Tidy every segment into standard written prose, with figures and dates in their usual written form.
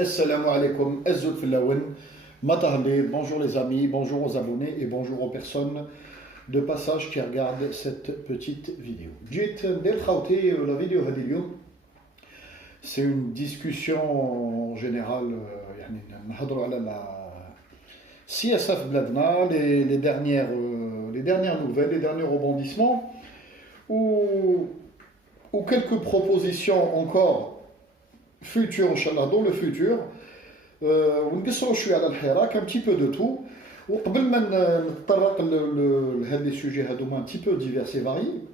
Assalamu alaikum, Azul Filawen, Matahli, bonjour les amis, bonjour aux abonnés et bonjour aux personnes de passage qui regardent cette petite vidéo. La vidéo هذه c'est une discussion générale يعني نهضروا على la سياسة في بلادنا, les dernières nouvelles, les derniers rebondissements ou quelques propositions encore futur, Inch'Allah, dans le futur, ونقصروا شويه على الحراك un petit peu de tout. وقبل ما نتطرق لهاد لي سوجي هادوما un petit peu divers et variés,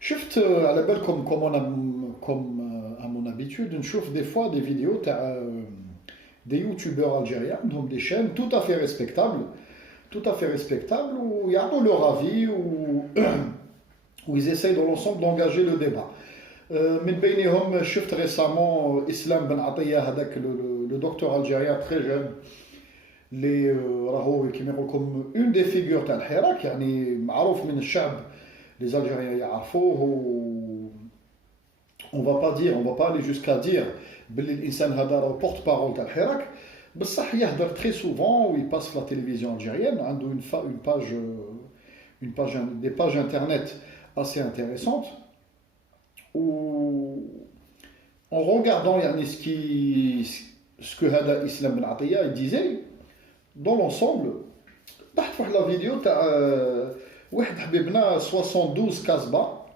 شفت على بالكم comme à mon habitude نشوف des fois des vidéos تاع des youtubeurs algériens, donc des chaînes tout à fait respectables où يعطوا leur avis où ils essayent dans l'ensemble d'engager le débat. من بينهم شفت récemment Islam Ben Atiyah, هذاك le docteur algérien très jeune اللي راهو كيما يقول لكم une des figures تاع الحراك, يعني معروف من الشعب, les Algériens يعرفوه. On va pas aller jusqu'à dire باللي الانسان هذا راهو porte parole تاع الحراك, بصح يهدر très souvent où il passe la télévision algérienne, عنده des pages internet assez intéressantes où, en regardant ce que Hada Islam Ben Atiyah disait, dans l'ensemble, تحت واحد la vidéo تاع واحد حبيبنا 72 كازبا.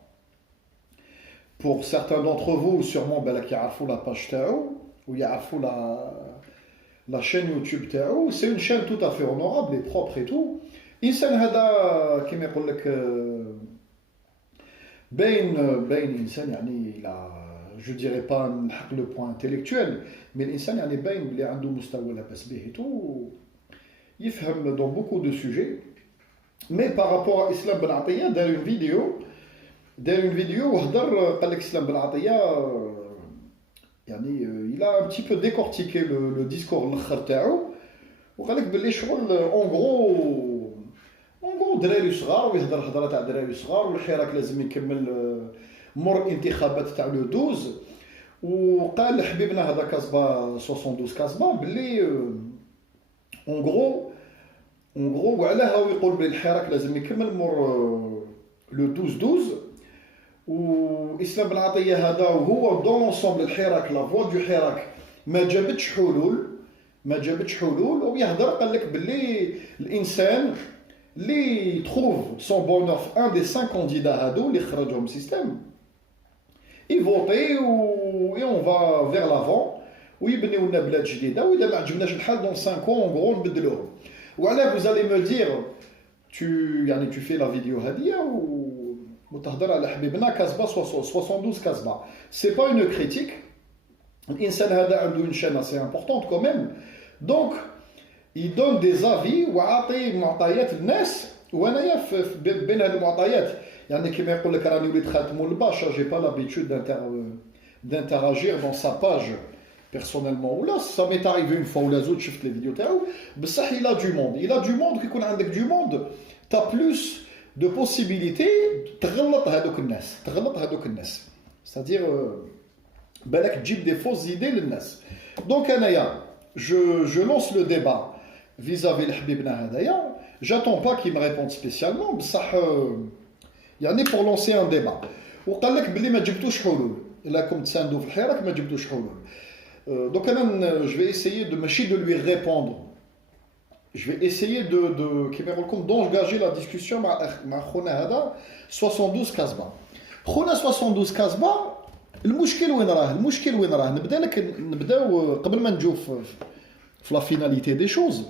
Pour certains d'entre vous, sûrement بالك يعرفوا la page تاعو ويعرفوا la chaîne YouTube تاعو. C'est une chaîne tout à fait honorable et propre et tout. إنسان هذا كيما يقول لك بين انسان يعني لا je dirais pas نحق le point intellectuel, mais الانسان يعني باين بلي عنده مستوى لاباس به et tout, يفهم dans beaucoup de sujets. Mais par rapport à Islam Ben Atiyah, dans une vidéo وهدر قال لك Islam Ben Atiyah يعني il a un petit peu décortiqué le discours الاخر تاعو, وقال لك باللي شغل en gros دراري صغار ويهضر هضره تاع دراري صغار, والحراك لازم يكمل مر انتخابات تاع لو 12. وقال حبيبنا هذا كازبا 72 كازبا باللي اون غرو وعلاه هو يقول بلي الحراك لازم يكمل مر لو 12. واسلام بن عطيه هذا وهو دون لونسومبل الحراك لا فوا دو حراك ما جابتش حلول ويهضر قال لك باللي الانسان اللي trouve son bonheur un des 5 candidats هادو اللي خرجهم السيستم يفوتي et on va vers l'avant ويبنيو لنا بلاد جديده, واذا ما عجبناش الحال dans 5 ans en gros نبدلوهم. وعلاه vous allez me dire tu fais la vidéo هذه وتهضر على حبيبنا كازبا 72 كازبا. c'est pas une critique, الانسان هذا عنده une chaîne assez importante quand même, donc il donne des avis وعاطي معطيات الناس. وانايا بين هذه المعطيات يعني كما يقول لك راني وليت خاتمو الباشا, j'ai pas l'habitude d'interagir dans sa page personnellement, ولا ça m'est arrivé une fois ولا زوج شفت les vidéos تاعو, بصح il a du monde كي يكون عندك du monde t'as plus de possibilités تغلط هذوك الناس, c'est-à-dire بالك تجيب des fausses idées للناس. donc انايا je lance le débat vis-à-vis الحبيبنا هذايا. j'attends pas qu'il me réponde spécialement, بصح يعني pour lancer un débat. وقال لك بلي ما جبتوش حلول, الا كنتم تساندوا في الحراك ما جبتوش حلول. donc انا je vais essayer de ماشي de lui répondre, je vais essayer de كيما يقول لكم d'engager la discussion مع خونا هذا 72 كازبا. خونا 72 كازبا المشكل وين راه نبداو قبل ما نجو في لا فيناليتي دي شوز.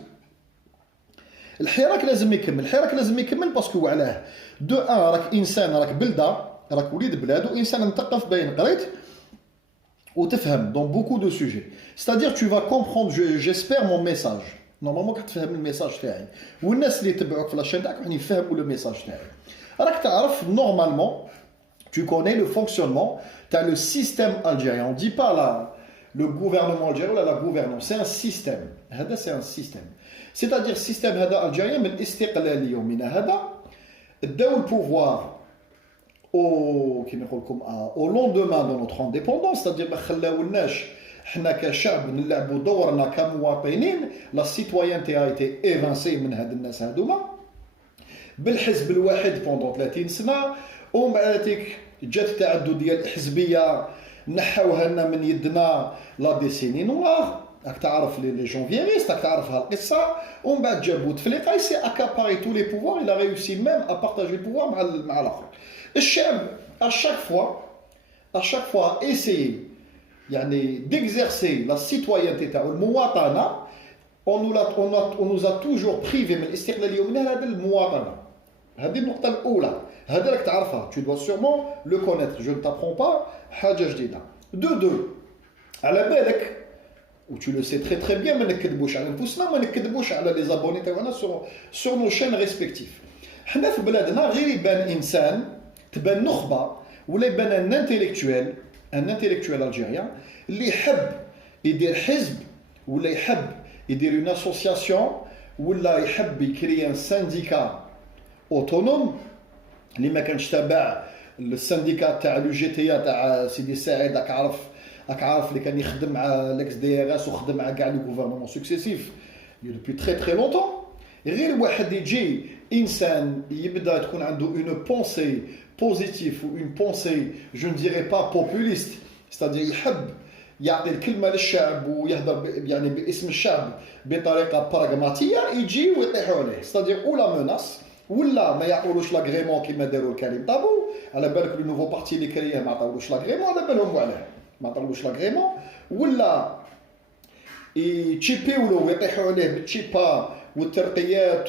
الحراك لازم يكمل باسكو علاه دو ان راك انسان, راك بلده, راك وليد بلاد وانسان مثقف باين قريت وتفهم dans beaucoup de sujets, c'est-à-dire tu vas comprendre, j'espère mon message. normalement كتفهم الميساج تاعي والناس اللي يتبعوك في لاشين تاعك يعني يفهموا لو ميساج تاعي. راك تعرف normalement tu connais le fonctionnement, tu as le système algérien, on dit pas le gouvernement algérien, la gouvernance, c'est un système. هذا c'est un système, c'est-à-dire système هذا algérien من الاستقلاليه ومن هذا اداو البوفوار au lendemain de notre indépendance, c'est-à-dire ما خلاولناش حنا كشعب نلعبوا دورنا كمواطنين. لا سيتويانتي ا ايتي ايفانسي من هاد الناس هادوما بالحزب الواحد بوندون 30 سنه، ومن بعدك جات التعدد ديال الحزبيه نحاوها لنا من يدنا لا ديسيني نوار. راك تعرف لي جونفييريست، راك تعرفها القصه. ومن بعد جاب بوتفليقه سي اكاباري تو لي بوفوار، il a réussi même à partager le pouvoir مع الاخر. الشعب à chaque fois essayer يعني d'exercer la citoyenneté تاعو المواطنه. on nous a toujours privé من الاستقلاليه ومن هذا المواطنه. هذه النقطه الاولى، هذا راك تعرفها. tu dois sûrement le connaître, je ne t'apprends pas حاجه جديده. دو على بالك و tu le sais très très bien ما نكذبوش على نفسنا وما نكذبوش على لي زابوني تاعنا sur nos chaînes respectives. حنا في بلادنا غير يبان انسان، تبان نخبه ولا يبان ان انتيليكتويل الجيريان اللي يحب يدير حزب ولا يحب يدير اون اسوسياسيون ولا يحب يكري ان سانديكا اوتونوم اللي ما كانش تابع للسانديكا تاع لو جي تي تاع سيدي سعيد. راك عارف اللي كان يخدم مع الاكس دي ار اس وخدم مع كاع لي غوفرنمون سكسيسيف دوبي تري لونتون. غير واحد يجي انسان يبدا تكون عنده اون بونسي بوزيتيف و اون بونسي جو ne dirais pas populiste، c'est-à-dire يحب يعطي الكلمه للشعب ويهضر يعني باسم الشعب بطريقه براغماتيه، يجي ويطيحوا عليه. c'est-à-dire ولا مناس ولا ما يعطولوش لاغريمون كيما داروا الكريم طابو. على بالك لو نوفو بارتي اللي كريه ما عطاولوش لاغريمون، على بالهم عليه ما عطاولوش لاغريمون، ولا يتشيبيولو ويطيحوا عليه بالتشيبا والترقيات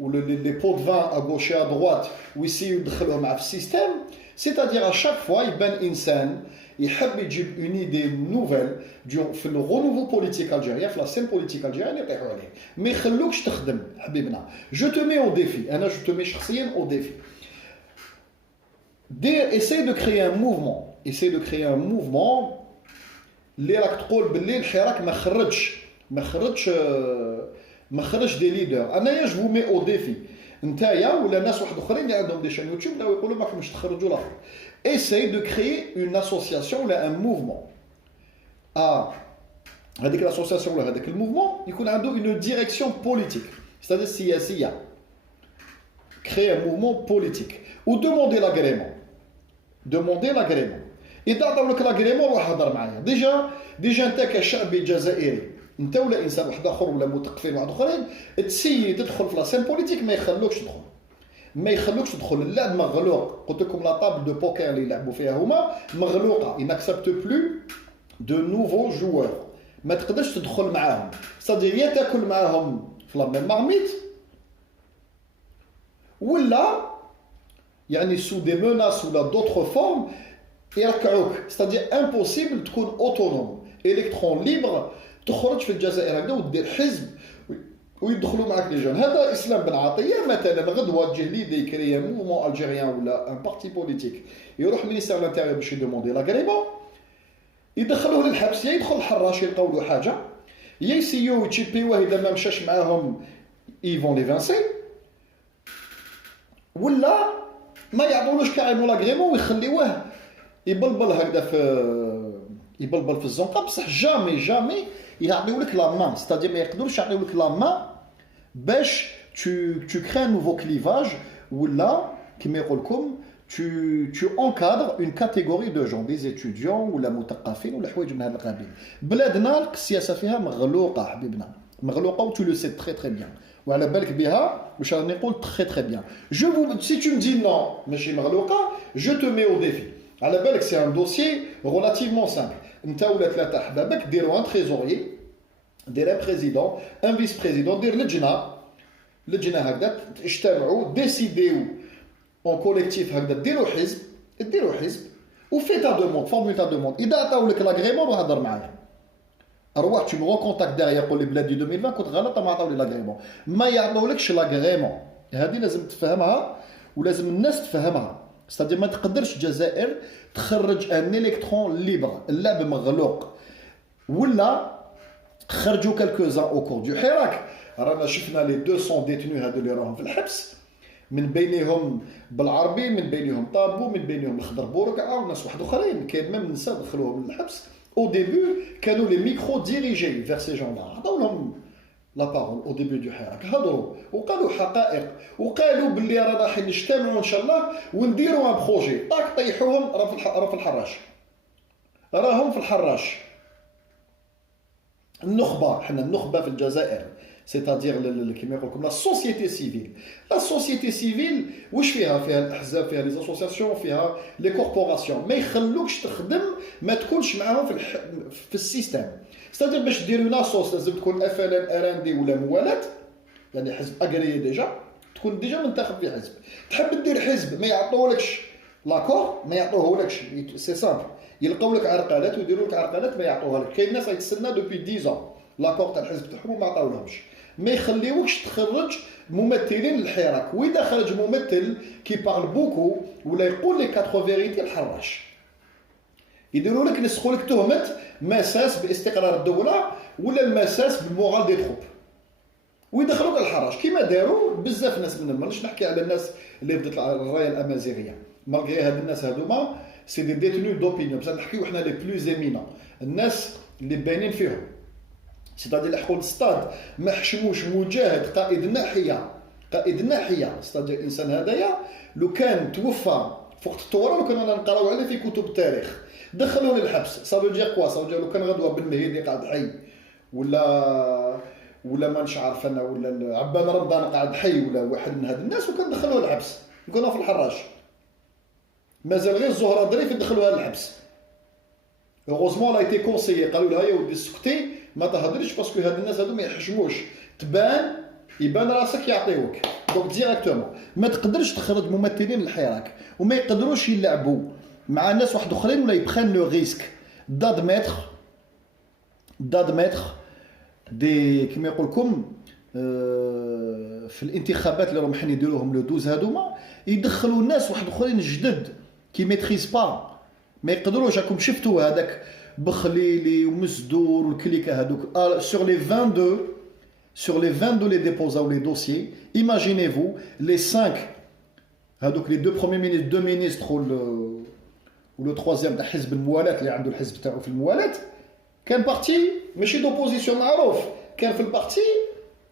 ou les pots de vin à gauche et à droite ويسيو يدخلهم مع في السيستم. c'est-à-dire à chaque fois يبان انسان يحب يجيب اون ايدي نوفيل في لو رونوفو بوليتيك الجيريان، في لا سين بوليتيك الجيريان يطيحوا عليه، ما يخلوكش تخدم حبيبنا. جو تو مي او ديفي، انا جو تو مي شخصيا او ديفي. essaye de créer un mouvement اللي راك تقول باللي الحراك ما خرجش دي ليدر. انايا جو مي او ديفي نتايا ولا ناس واحد اخرين اللي عندهم دي شان يوتيوب بداو يقولوا ماكمش تخرجوا الاخر. essaye de créer une association ولا un mouvement. هذيك l'association ولا هذاك الموفمون يكون عنده une direction politique، c'est-à-dire سياسيه. créer un mouvement politique ou demander l'agrément. اذا عطاو لك لاغريمون روح هضر معايا. ديجا انت كشعبي جزائري انت ولا انسان واحد اخر ولا مثقفين واحد اخرين تسيي تدخل في لا سين بوليتيك ما يخلوكش تدخل اللعب مغلوق. قلت لكم لا طابل دو بوكر اللي يلعبوا فيها هما مغلوقه، ils n'acceptent plus de nouveaux joueurs. ما تقدرش تدخل معاهم، صديق يا تاكل معاهم في لا ميم مارميت ولا يعني سو دي موناس ولا دوطخ فورم يركعوك. c'est-à-dire impossible تكون اوتونوم الكترون ليبر تخرج في الجزائر هكذا ودير حزب ويدخلوا معك لي جون. هذا اسلام بن عطيه مثلا غدوه تجي ليدي كريا موفمون الجيريان ولا ان بارتي بوليتيك، يروح مينيستير لانتيريور باش يدوموندي لاغريمون، يدخلوه للحبس، يا يدخل الحراش يلقاو له حاجه، يا يسيو يتشيبيوه اذا ما مشاش معاهم يفون لي فانسي، ولا ما يعطولوش كاريمون لاغريمون ويخليوه يبلبل هكذا في الزنقه. بصح جامي يعطيو لك لا مان، ستادير ما يقدروش يعطيو لك لا مان باش tu crées un nouveau clivage ولا كيما يقول لكم tu encadres une catégorie de gens، des étudiants ولا مثقفين ولا حوايج من هذا القبيل. بلادنا السياسه فيها مغلوقه حبيبنا، مغلوقه و tu le sais très très bien، وعلى بالك بها واش راني نقول très très bien. si tu me dis non ماشي مغلوقه je te mets au défi. على بالك سي ان دوسيي relativement simple. انت ولا ثلاثه احبابك ديروا ان تريزوري، دير ان بريزيدون، ان فيس بريزيدون، دير لجنه هكذا تجتمعوا ديسيديو اون كوليكتيف هكذا، ديروا حزب وفي تا دوموند، فورمول تا دوموند. اذا عطاو لك لاغريمون روح هضر معايا، روح تو مو كونتاكت داير قول لي بلادي 2020 كنت غلط ما عطاو لي لاغريمون. ما يعطولكش لاغريمون، هذه لازم تفهمها ولازم الناس تفهمها. ستادير ما تقدرش الجزائر تخرج ان الكترون ليبر، اللعب مغلوق. ولا خرجوا كالكوزان او كور دو حراك، رانا شفنا لي 200 ديتنو هادو اللي راهم في الحبس، من بينهم بالعربي، من بينهم طابو، من بينهم الخضر بورقعه وناس واحد اخرين، كاين ميم نساء دخلوهم للحبس au début, كانوا les micros dirigés vers ces gens-là. عطاولهم لا بارول au début du حراك هضروا وقالوا حقائق وقالوا باللي رانا راح نجتمعوا ان شاء الله ونديروا ان بروجي طاق طيحوهم راه في الحراش راهم في الحراش النخبه حنا النخبه في الجزائر c'est-à-dire كما يقول لكم لا سوسيتي سيفيل لا سوسيتي سيفيل واش فيها الاحزاب فيها لي اسوسياسيون فيها لي كوربوراسيون ما يخلوكش تخدم ما تكونش معاهم في السيستم c'est-à-dire باش دير اون اسوس لازم تكون اف ال ار ان دي ولا موالاه يعني حزب اغريي ديجا تكون ديجا منتخب في حزب تحب دير حزب ما يعطولكش لاكور ما يعطوهولكش سي سامبل يلقاو لك عرقلات ويديروا لك عرقلات ما يعطوها لك كاين ناس يتسنى دوبي 10 لاكور تاع الحزب تاعهم ما عطاولهمش ما يخليوكش تخرج ممثلين للحراك واذا خرج ممثل كي بارل بوكو ولا يقول لك 4 فيريتي الحراش يديروا لك ينسخوا لك تهمه مساس باستقرار الدوله ولا المساس بالمورال دي تروب ويدخلوك الحراش كيما داروا بزاف ناس منهم مانيش نحكي على الناس اللي بدات الرايه الامازيغيه مالغري هاد الناس هادوما سي دي ديتوني دوبينيون بصح نحكيو حنا لي بلوز ايمينون الناس اللي باينين فيهم سيتادير لحقوا للستاد ما حشموش مجاهد قائد ناحيه سيتادير الانسان هذايا لو كان توفى فوق الثوره لو كنا نقراو عليه في كتب التاريخ دخلوه للحبس سافو دير كوا سافو دير لو كان غدوه بالمهدي قاعد حي ولا مانيش عارف انا ولا عبان رمضان قاعد حي ولا واحد من هاد الناس وكان دخلوه للحبس كنا في الحراش مازال غير الزهره ظريف يدخلوها للحبس هوروزمون لا ايتي كونسيي قالوا لها يا ودي سكتي ما تهضريش باسكو هاد الناس هادو ما يحشموش يبان راسك يعطيوك دونك ديريكتومون ما تقدرش تخرج ممثلين للحراك وما يقدروش يلعبوا مع ناس واحد اخرين ولا يبخان لو ريسك دادميتر دي كما يقول لكم في الانتخابات اللي راهم حين يديروهم لو 12 هادوما يدخلوا ناس واحد اخرين جدد كي ميتريز با ما يقدروش راكم شفتوا هذاك بخليلي ومسدور والكليكه هذوك sur les 22 les déposants les dossiers imaginez-vous les 5 هذوك les deux premiers ministres deux ministres ou le troisième تاع حزب الموالاه اللي عنده الحزب تاعو في الموالاه كان بارتي ماشي دوبوزيسيون معروف كان في البارتي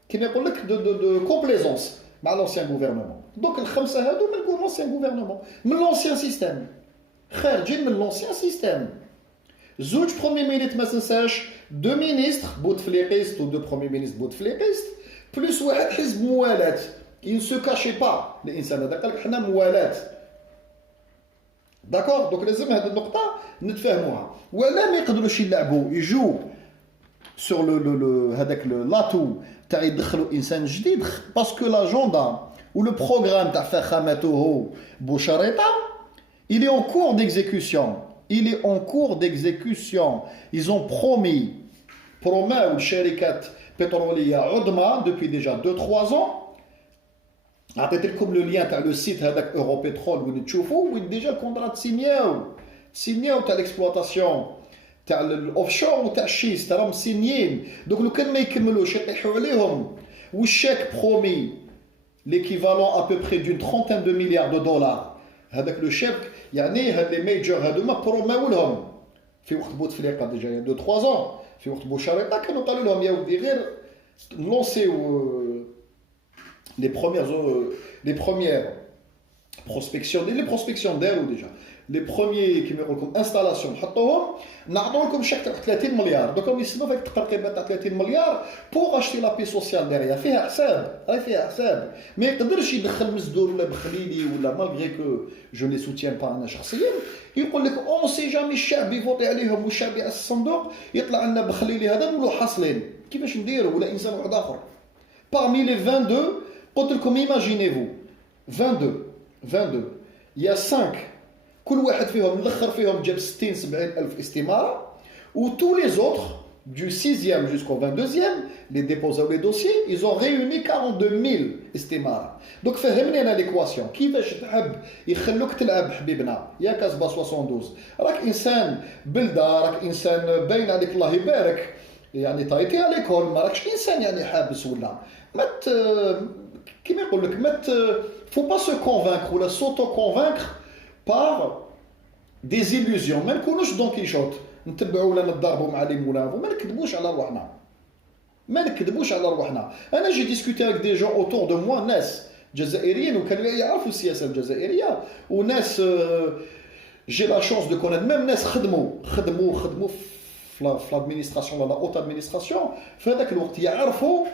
كيما يقول لك دو كومبليزونس مع لونسيان غوفرنمون دونك الخمسه هادو من لونسيان غوفرنمون من لونسيان سيستيم خارجين من لونسيان سيستيم زوج برومي مينيت ما تنساش دو مينيستر بوتفليقيست و دو برومي مينيستر بوتفليقيست بلوس واحد حزب موالاه il ne se cachait pas الانسان هذا قال لك حنا موالاه داكور دونك لازم هذه النقطه نتفاهموها ولا ما يقدروش يلعبوا يجوا سور لو هذاك لاتو تاع يدخلوا انسان جديد باسكو لاجوندا و لو بروغرام تاع فخامته بوشاريطه il est en cours d'exécution ils ont promis الشركات بتروليه عظمى depuis déjà 2-3 ans عطيت لكم لو ليان تاع لو سيت هذاك اورو بترول وين تشوفوا وين ديجا الكونترات سينياو تاع الاكسبلوطاسيون تاع الاوفشور وتاع الشيست راهم سينيين دوك لو كان ما يكملوش يطيحوا عليهم والشيك برومي ليكيفالون ا بو بري دون trentaine de milliards de dollars هذاك لو شيك يعني هاد لي ميجور هادوما بروماو لهم في وقت بوتفليقه ديجا 2-3 ans في وقت بوشاريطه كانوا قالوا لهم يا ودي غير نلونسيو les premières prospections d'airs déjà les premiers qui me comme installation حطوهم نعطوا لكم شيك تاع 30 مليار دوك راهم يسموا فيك الترقيبات تاع 30 مليار بوغ اشتي لابي سوسيال ديريا فيها حساب ما يقدرش يدخل مسدور ولا بخليلي ولا مالغري كو جو لي سوتيان با انا شخصيا يقول لك اون سي جامي الشعب يفوتي عليهم والشعب يأس الصندوق يطلع لنا بخليلي هذا نولو حاصلين كيفاش نديروا ولا انسان واحد اخر parmi les 22 قلت لكم imaginez-vous 22 il y a 5 كل واحد فيهم الاخر فيهم جاب 60 70 الف استماره و tous les autres du 6e jusqu'au 22e les déposants les dossiers ils ont réuni 42 000 استماره donc فهمني انا ليكواسيون كيفاش تحب يخلوك تلعب حبيبنا يا كاسبا 72 راك انسان بلده راك انسان باين عليك الله يبارك يعني طايتي على ليكول ما راكش انسان يعني حابس ولا ما كيما يقول لك ما faut pas se convaincre ولا s'auto convaincre par des illusions ما نكونوش دون كيشوت نتبعوا ولا نتضاربوا مع لي مولان ما نكذبوش على روحنا ما نكذبوش على روحنا. انا جي ديسكوتي افيك دي جون اوتور دو موا ناس جزائريين وكانوا يعرفوا السياسه الجزائريه وناس جي لا شونس دو كونيت ميم ناس خدموا في لادمينستراسيون ولا اوت ادمينستراسيون في هذاك الوقت يعرفوا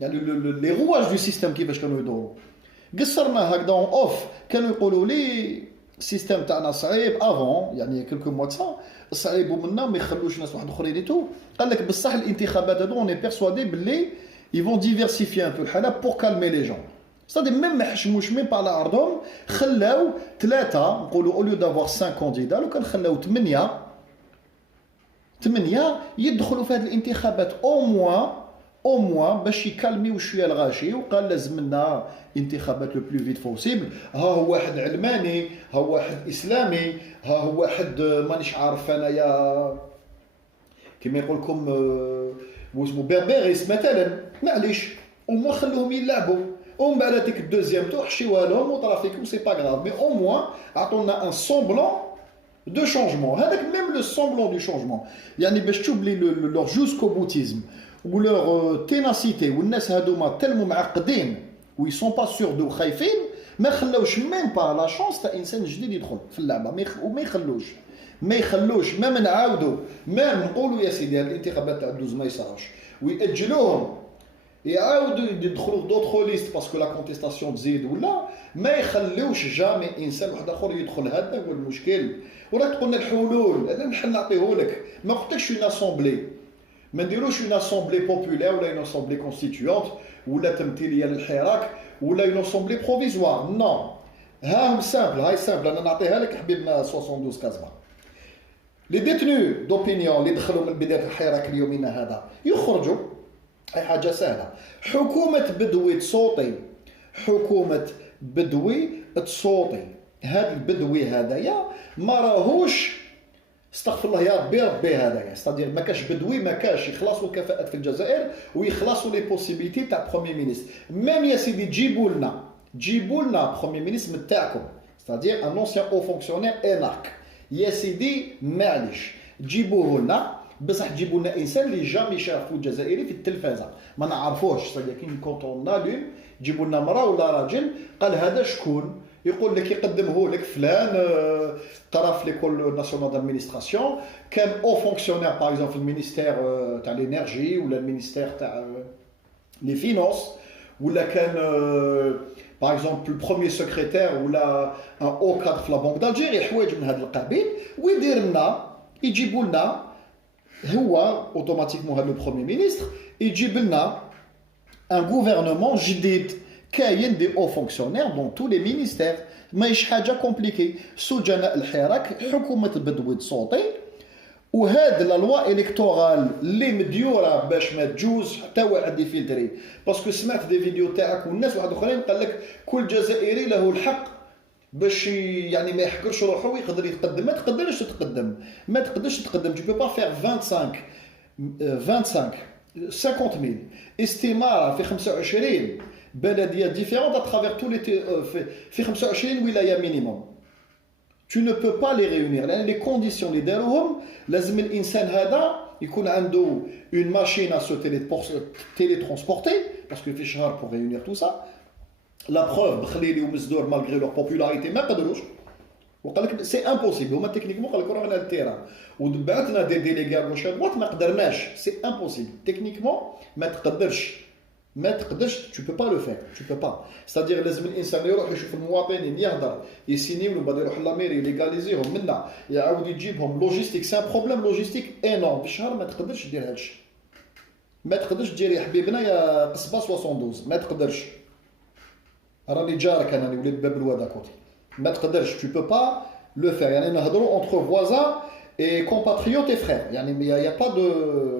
يعني لي رواج دو سيستيم كيفاش كانوا يدوروا. قصرنا هكذا اون اوف كانوا يقولوا لي السيستيم تاعنا صعيب افون يعني كلكو موا سا صعيب ومنا ما يخلوش ناس واحد اخرين ايتو. قال لك بصح الانتخابات هذو اوني بيرسوادي باللي يفون ديفيرسيفي ان بو الحاله بور كالمي لي جون. صدي ميم ما حشموش ميم على عرضهم خلاو ثلاثه نقولوا اوليو دافوار 5 كانديدا لو كان خلاو 8 يدخلوا في هذه الانتخابات او موان باش يكالميو شويه الغاشي. وقال لازم لنا انتخابات لو بلو فيت بوسيبل. ها هو واحد علماني ها هو واحد اسلامي ها هو واحد مانيش عارف انايا كيما يقول لكم واسمو بربريس مثلا معليش وما خلوهم يلعبوا ومن بعد هذيك الدوزيام تاع حشيوها لهم وطرافيكم سي با غراف مي او موان عطونا ان سومبلون دو شونجمون. هذاك ميم لو سومبلون دو شونجمون يعني باش تشوف لي لور جوسكو بوتيزم ولور تيناسيتي والناس هادوما تلمو معقدين وي سون با سور دو خايفين ما خلاوش ميم با لا شونس تاع انسان جديد يدخل في اللعبه وما يخلوش ما نعاودوا ما نقولوا يا سيدي هاد الانتخابات تاع الدوز ما يصراوش ويأجلوهم يعاودوا يدخلوا دوطخ ليست باسكو لا كونتيستاسيون تزيد ولا ما يخلوش جامي انسان واحد اخر يدخل. هذا هو المشكل. وراك تقولنا الحلول انا نحن نعطيهولك ما قلتلكش اون اسامبلي ما نديروش اون اسامبلي بوبولير ولا اون اسامبلي كونستيتيونت ولا تمثيليه للحراك ولا اون اسامبلي بروفيزوار نو. ها هم سامبل هاي سامبل انا نعطيها لك حبيبنا 72 كازما. لي ديتنو دوبينيون اللي دخلوا من بدايه الحراك اليومين هذا يخرجوا اي حاجه سهله. حكومه بدوي تصوتي هذا البدوي هذايا ما راهوش استغفر الله يا ربي هذايا ستادير ما كاش بدوي ما كاش يخلصوا الكفاءات في الجزائر ويخلصوا لي بوسيبيليتي تاع بروميير مينيستر. ميم يا سيدي جيبوا لنا بروميير مينيستر تاعكم ستادير ان اونسيان او فونكسيونير انارك يا سيدي معليش جيبوه لنا بصح جيبوا لنا انسان اللي جامي شافوا الجزائري في التلفازه ما نعرفوش. صدق كي كونطون لون جيبوا لنا مراه ولا راجل قال هذا شكون يقول لك يقدمه لك فلان قرا في ليكول ناسيونال دادمينستراسيون كان او فونكسيونير باغ اكزومبل في المينيستير تاع لينيرجي ولا المينيستير تاع لي فينانس ولا كان باغ اكزومبل بروميير سكرتير ولا ان او كادر في لا بنك دالجيري حوايج من هذا القبيل ويدير لنا يجيبوا لنا هو اوتوماتيكمون هذا البروميير مينيستر يجيب لنا ان غوفرنمون جديد كاين دي او فونكسيونير دون تو لي مينيستير ماهيش حاجه كومبليكي. سجناء الحراك حكومه بدوي تصوتي وهاد لا لوا الكتورال اللي مديوره باش ما تجوز حتى واحد يفلتري باسكو سمعت دي فيديو تاعك والناس واحد اخرين قال لك كل جزائري له الحق باش يعني ما يحقرش روحه ويقدر يتقدم. ما تقدرش تقدم tu peux pas faire 50 000 استماره في 25 بلديه ديفيرونت اترافير تو لي في 25 ولايه مينيموم. tu ne peux pas les réunir لان لي كونديسيون اللي داروهم لازم الانسان هذا يكون عنده اون ماشين ا سو تيلي ترونسبورتي باسكو في شهر pour réunir tout ça. لا بروف بخليلي ومزدور مالغري لور بوبولاريتي ما قدروش وقال لك سي امبوسيبل هما تكنيكمون قال لك روحنا للتيران وبعثنا دي ديليغي غوش دوات ما قدرناش سي امبوسيبل تكنيكمون ما تقدرش tu peux pas le faire tu peux pas c'est-à-dire لازم الانسان يروح يشوف المواطنين يهضر يسينيو بعد يروح لاميري ليغاليزيهم منا يعاود يجيبهم لوجيستيك سي ان بروبليم لوجيستيك انورم في الشهر ما تقدرش دير هادشي ما تقدرش دير يا حبيبنا يا قصبه 72 ما تقدرش راني جارك انا وليد باب الواد كوتي ما تقدرش tu peux pas le faire يعني نهضروا entre voisins et compatriotes et frères يعني y a pas de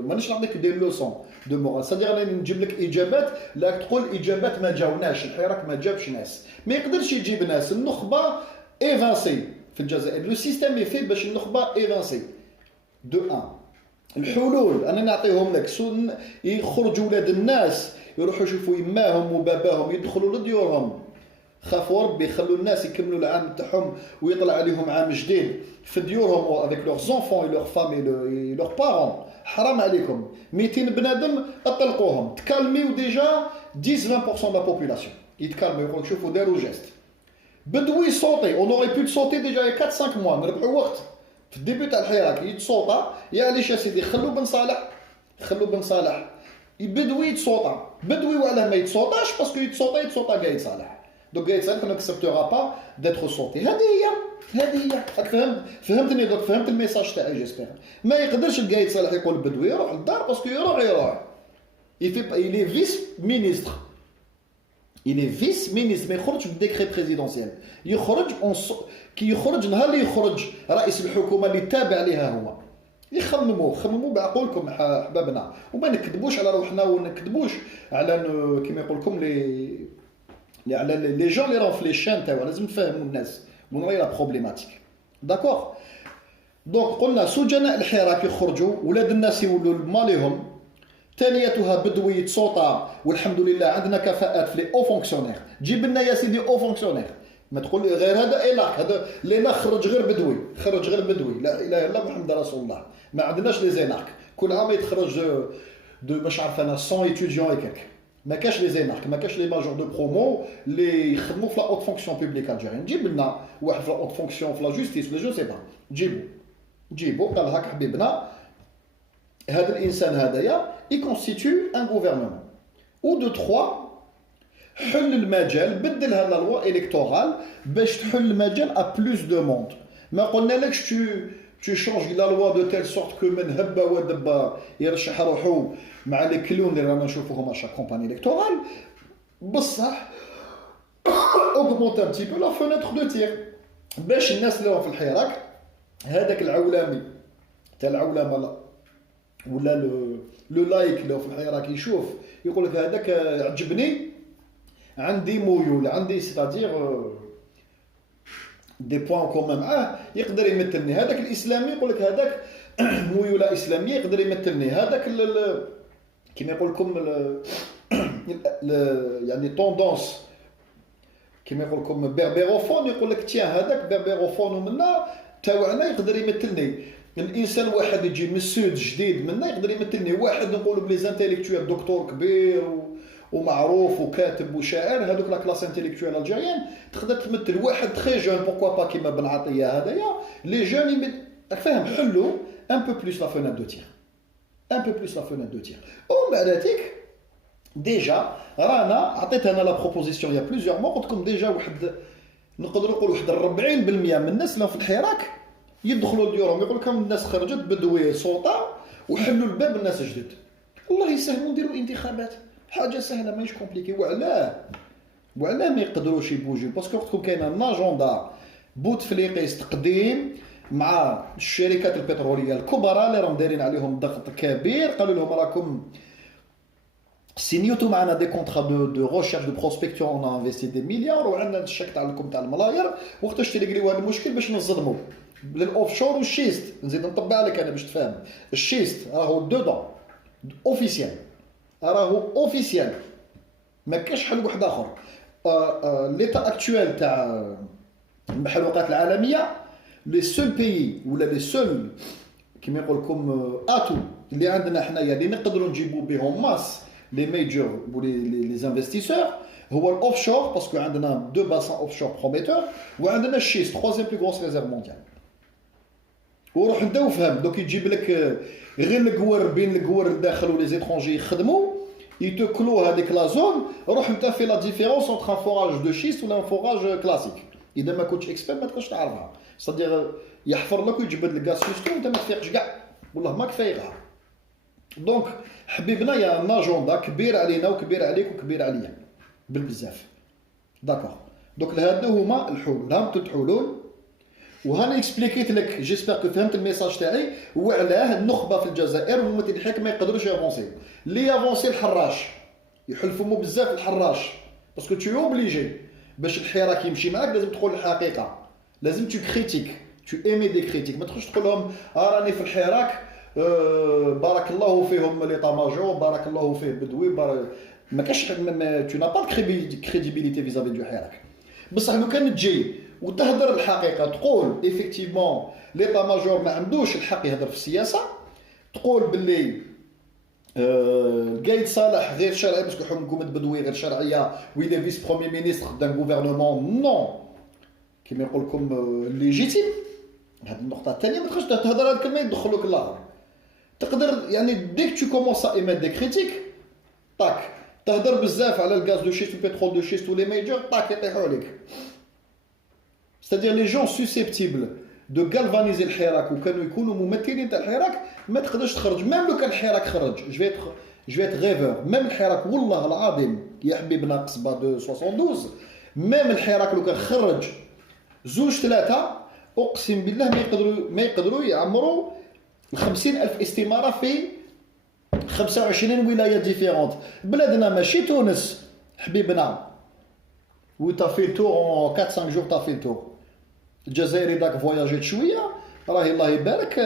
مانيش نعطيك دي لوسون دو مورال c'est-à-dire انا نجيب لك اجابات لا تقول اجابات ما جاوناش الحراك ما جابش ناس ما يقدرش يجيب ناس. النخبه ايفانسي في الجزائر لو سيستيم يفي باش النخبه ايفانسي دو ان. الحلول انا نعطيهم لك يخرجوا ولاد الناس يروحوا يشوفوا يماهم وباباهم يدخلوا لديورهم خافوا ربي يخلوا الناس يكملوا العام تاعهم ويطلع عليهم عام جديد في ديورهم avec leurs enfants et leurs femmes et leurs parents. حرام عليكم 200 بنادم اطلقوهم تكالميو ديجا 10-20% de la population يتكالموا يقولوا شوفوا داروا جيست بدوي صوتي on aurait pu صوتي ديجا 4-5 mois نربحوا وقت في الديبي تاع الحراك يتصوتا يا علاش يا سيدي خلوا بن صالح بدوي يتصوتا بدوي وعلاه ما يتصوتاش باسكو يتصوتا قايد صالح دوك قايد صالح ما اكسبتوغا با ديتر صوتي هذه هي راك فهمتني دوك فهمت الميساج تاعي جيسبر ما يقدرش القايد صالح يقول بدوي يروح للدار باسكو يروح il est vice-ministre il est vice-ministre ما يخرجش بالديكري بريزيدونسيال كي يخرج نهار اللي يخرج رئيس الحكومه اللي تابع ليها هو خمموا بعقولكم احبابنا وما نكذبوش على روحنا ونكذبوش على كيما يقول لكم على لي جون لي رون في لي شان تاعو لازم نفهموا الناس ونوري لا بروبليماتيك داكور دونك قلنا سجناء الحراك يخرجوا ولاد الناس يولوا ماليهم ثانيتها بدوي يتصوتا والحمد لله عندنا كفاءات في لي او فونكسيونير جيب لنا يا سيدي او فونكسيونير ما تقول لي غير هذا الاخ هذا لينا خرج غير بدوي لا اله الا محمد رسول الله ما عندناش لي زينارك كل عام يتخرج دو باش عارف انا 100 ايتيديون هكاك ما كاش لي زينارك ما كاش لي ماجور دو برومو اللي يخدموا في لا اوت فونكسيون بوبليك الجيريان جيب لنا واحد في لا اوت فونكسيون في لا جوستيس ولا جو سي با جيبو قال هاك حبيبنا هذا الانسان هذايا يكونستيتيو ان غوفرنمون او دو 3 حل المجال بدلها لا لوا الكتورال باش تحل المجال ا بلوس دو موند ما قلنا لكش tu changes la loi de telle sorte que من هبه ودبه يرشح روحو مع لي كلون اللي رانا نشوفوهم ا شاك كومباني الكتورال بصح augmente un petit peu la fenêtre de tir باش الناس اللي راهم في الحراك هذاك العولمي تاع العولمه ولا لو لايك اللي في الحراك يشوف يقول لك هذاك عجبني عندي ميول عندي سيتادير دي بوين كومون معاه يقدر يمثلني هذاك الاسلامي يقول لك هذاك ميوله اسلاميه يقدر يمثلني هذاك كيما يقول لكم يعني توندونس كيما يقول لكم بربيروفون يقول لك تيان هذاك بربيروفون ومنا تاعنا يقدر يمثلني الانسان واحد يجي من السود جديد منا يقدر يمثلني واحد نقولوا بلي زانتيليكتويال دكتور كبير ومعروف وكاتب وشاعر هذوك لا كلاس انتيليكتويال الجيريان تقدر تمثل واحد تري جون بوركوا با كيما بن عطيه هذايا لي جون راك فاهم حلو ان بو بلوس لا فونات دو تير ومن بعداتك ديجا رانا عطيت انا لا بروبوزيسيون يا بليزيور مو قلت لكم ديجا واحد نقدر نقول واحد 40% من الناس اللي في الحراك يدخلوا لديورهم يقول لكم الناس خرجت بدوي صوتا وحلوا الباب الناس جدد والله يسهلوا نديروا انتخابات حاجه سهله ماهيش كومبليكي وعلاه ما يقدروش يبوجيو باسكو قلت لكم كاين ان اجندا بوتفليقيس تقديم مع الشركات البتروليه الكبرى اللي راهم دايرين عليهم ضغط كبير قالوا لهم راكم سينيوتو معنا دي كونطرا دو ريشيرش دو بروسبكسيون اون انفيستي دي مليار وعندنا الشك تاعكم تاع الملاير وقتاش تلقيو هذا المشكل باش نصدموا بالاوفشور والشيست نزيد نطبع لك انا باش تفهم الشيست راهو دودون اوفيسيال راهو اوفيسيال ما كاش حل واحد اخر ليتا اكطويل تاع المحروقات العالميه لي سول بيي ولا لي سول كيما يقول لكم اتو اللي عندنا حنايا اللي نقدروا نجيبوا بهم ماس لي ميجور لي انفستيسور هو الاوفشور باسكو عندنا دو باسان اوفشور بروميتور وعندنا الشيست 3 بلو غروس ريزيرف مونديال وروح نبداو فهم دوك يجيب لك غير القوار بين القوار الداخل ولي زيترونجي يخدموا يتكلو هذيك لا زون روح انت في لا ديفيرونس اونتر ان فوراج دو شيست ولا ان فوراج كلاسيك اذا ما كنتش اكسبير ما تقدرش تعرفها صدير يحفر لك ويجبد لك غاز شيستو وانت ما تفيقش كاع والله ماك فايقها دونك حبيبنا يا ان اجندا كبير علينا وكبير عليك وكبير عليا بالبزاف داكور دونك هادو هما الحلول هام الحلول وهاني اكسبليكيت لك جيسبر كو فهمت الميساج تاعي وعلاه النخبه في الجزائر وممثل الحكم ما يقدروش يافونسيو لي يافونسي الحراش يحلفوا مو بزاف الحراش باسكو تو اوبليجي باش الحراك يمشي معاك لازم تقول الحقيقه لازم تو كريتيك تو ايمي دي كريتيك ما تخرجش تقول لهم راني في الحراك بارك الله فيهم ليطا ماجور بارك الله فيه بدوي ما كاش تو نا با كريديبيليتي فيزافي دو حراك بصح لو كان تجي وتهدر الحقيقه تقول ايفيكتيفمون ليطا ماجور ما عندوش الحق يهدر في السياسه تقول باللي قايد صالح غير شرعي باسكو حكومه بدوي غير شرعيه ويلي فيس بروميي مينيستر دان غوفرنمون نو كيما يقول لكم ليجيتيم. هذه النقطه الثانيه ما تخرجش تهضر هذه الكلمه يدخلوك الاخر تقدر يعني ديك تو كومونس ا ايميت دي كريتيك طاك تهضر بزاف على الغاز دو شيست والبترول دو شيست ولي ميجور طاك يطيحوا عليك. C'est-à-dire les gens susceptibles de galvaniser الحراك وكانوا يكونوا ممثلين تاع الحراك ما تقدرش تخرج ميم لو كان الحراك خرج جو فيت غيفور ميم الحراك والله العظيم يا حبيبنا قصبه دو 72 ميم الحراك لو كان خرج زوج ثلاثه اقسم بالله ما يقدروا يعمروا 50,000 استماره في 25 ولايه ديفيرونت. بلادنا ماشي تونس حبيبنا وتا في التور 4 5 جور تا في التور. الجزائري داك فواياجيت شويه راهي الله يبارك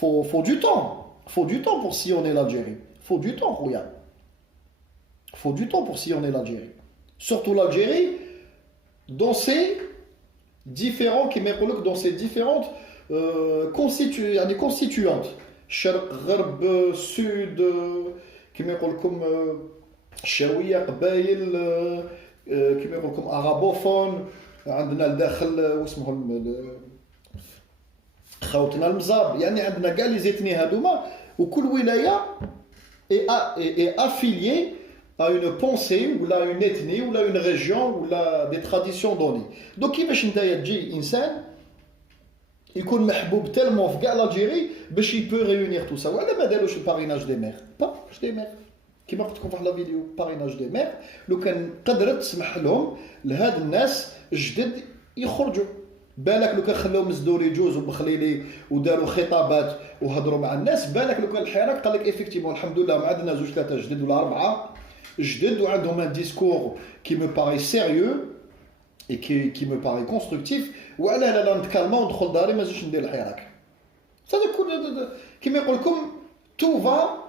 faut du temps pour sillonner l'Algérie. Faut du temps خويا. Faut du temps pour sillonner l'Algérie. Surtout l'Algérie dans ses différents qui m'écoloque dans ses différentes constituantes. شرق غرب سود كيما يقول لكم شاويه قبايل كيما يقول لكم ارابوفون عندنا الداخل واسمهم خوتنا المزاب يعني عندنا كاع لي زيتني هذوما وكل ولايه اي افيليي à une pensée ou là une ethnie ou là une région ou là des traditions données. Donc كيفاش نتايا تجي انسان يكون محبوب تالمون في كاع الجيري باش يبو ريونير تو سا وعلى ما داروش الباريناج دي مير باش دي مير كيما قلت لكم في واحد الفيديو باريناج دي مير لو كان قدرت تسمح لهم لهاد الناس جدد يخرجوا بالك لو كان خلاهم الزدوري يجوزوا بخليلي وداروا خطابات وهضروا مع الناس بالك لو كان الحراك قال لك ايفيكتيفون الحمد لله ما عندنا زوج ثلاثه جدد ولا اربعه جدد وعندهم ان ديسكور كي مو باري سيريو et qui me paraît constructif وعلى لا نتكلموا وندخل داري ما نزيدش ندير الحراك صافي كيما يقول لكم تو فا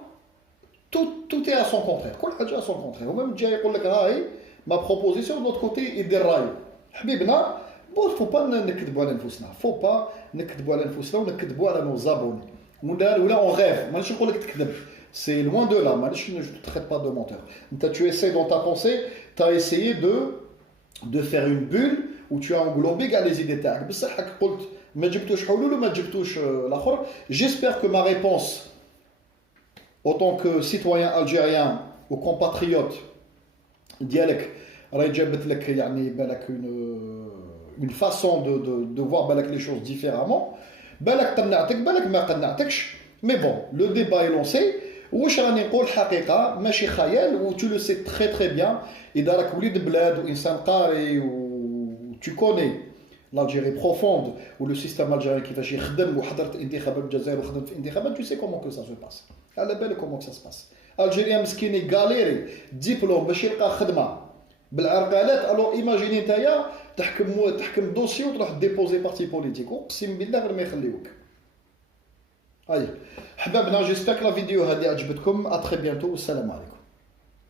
tout est à son contraire كل حاجه à son contraire ومام جاي يقول لك هاي ما بروبوزيسيون دوت كوتي يدير رايو حبيبنا فو با نكذبوا على انفسنا فو با نكذبوا على انفسنا ونكذبوا على نو زابون ولا اون غيف مانيش نقول لك تكذب سي لوان دو لا مانيش جو تريت با دو مونتور انت tu essaies dans ta pensée tu as essayé de faire une bulle où tu as englobé les idées تاعك بصح قلت ما جبتوش حلول وما جبتوش الاخر. J'espère que ma réponse en tant que citoyen algérien ou compatriote ديالك راهي جابت لك يعني بالك une façon de voir بالك les choses différemment بالك قنعتك بالك ما قنعتكش mais bon le débat est lancé. واش راني نقول حقيقه ماشي خيال و tu le sais très très bien اذا راك وليد بلاد وانسان قاري و tu connais l'Algérie profonde ou le système algérien كيفاش يخدم وحضرت انتخابات الجزائر وخدمت في انتخابات tu sais comment que ça se passe على بالك comment que ça se passe. الجيريا مسكين يغاليري ديبلوم باش يلقى خدمه بالعرقالات الو ايماجيني نتايا تحكم دوسي وتروح ديبوزي بارتي بوليتيك اقسم بالله غير ما يخليوك. هاي حبابنا جيسبر لا فيديو هذه عجبتكم. ا تري بيانتو والسلام عليكم.